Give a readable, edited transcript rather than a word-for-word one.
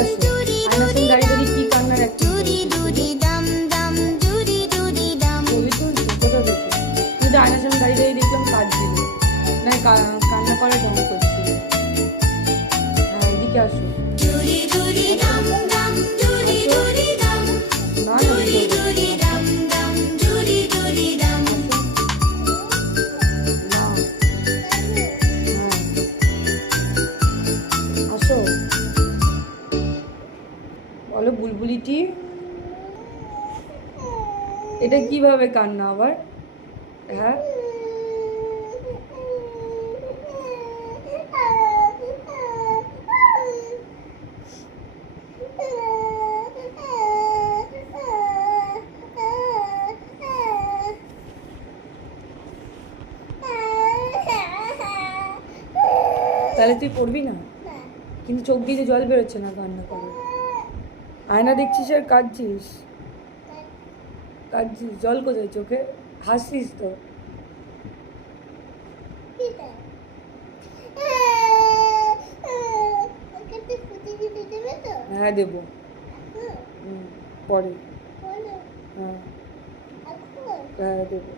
আসো। আয়নার সামনে দাঁড়িয়ে দাঁড়িয়ে কি কান্নার একটা তুই তো আয়নার সামনে দাঁড়িয়ে দাঁড়িয়ে দেখলাম কাঁদছিল না, কান্না করার ঢং করছিল। হ্যাঁ এদিকে আসো। না না আসো। বলো বুলবুলিটি, এটা কিভাবে কান্না আবার? হ্যাঁ তাহলে তুই পড়বি না? কিন্তু চোখ দিয়ে জল বেরোচ্ছে না কান্না করে। আয়না দেখছিস আর কাঁদছিস? কাঁদছিস, জল কোথায় চোখে? হাসছিস তো। হ্যাঁ দেবো পরে। হ্যাঁ হ্যাঁ দেবো।